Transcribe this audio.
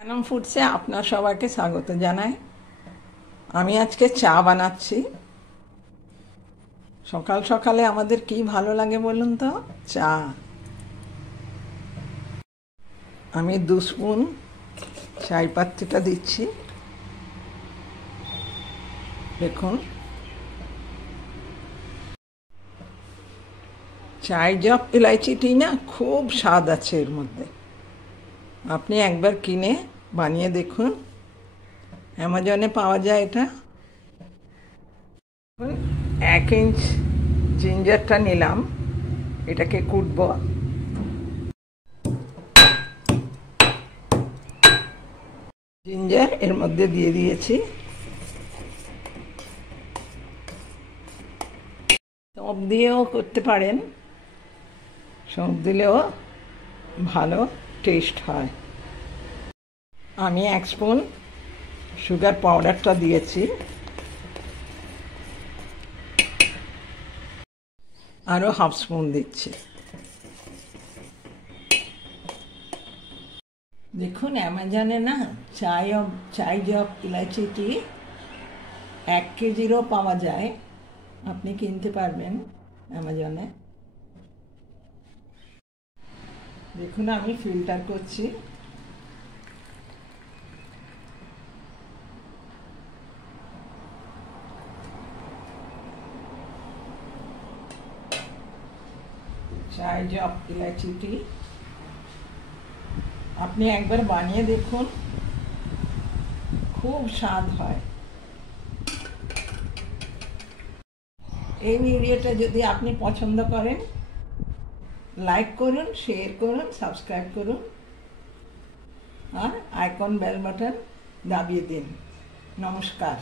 এনাম ফুডসে আপনার সবাইকে স্বাগত জানাই। আমি আজকে চা বানাচ্ছি। সকাল সকালে আমাদের কি ভালো লাগে বলুন তো? চা। আমি 2 স্পুন চাই পাত্তিটা দিচ্ছি। দেখুন, চাই জব ইলাইচিটি না খুব স্বাদ আছে এর মধ্যে। আপনি একবার কিনে বানিয়ে দেখুন, অ্যামাজনে পাওয়া যায় এটা। 1 ইঞ্চ জিঞ্জারটা নিলাম, এটাকে কুটব। জিঞ্জার এর মধ্যে দিয়ে দিয়েছি। সব দিয়েও করতে পারেন, সব দিলেও ভালো টেস্ট হয়। আমি 1 স্পুন সুগার পাউডারটা দিয়েছি, আরও 1/2 স্পুন দিচ্ছি। দেখুন, অ্যামাজনে না চাই জব ইলাইচিটি 1 কেজিরও পাওয়া যায়, আপনি কিনতে পারবেন অ্যামাজনে। দেখুন, আমি ফিল্টার করছি। চাই জব ইলাইচিটি আপনি একবার বানিয়ে দেখুন, খুব স্বাদ হয়। এই ভিডিওটা যদি আপনি পছন্দ করেন, লাইক করুন, শেয়ার করুন, সাবস্ক্রাইব করুন, আর আইকন বেল বাটন দাবিয়ে দিন। নমস্কার।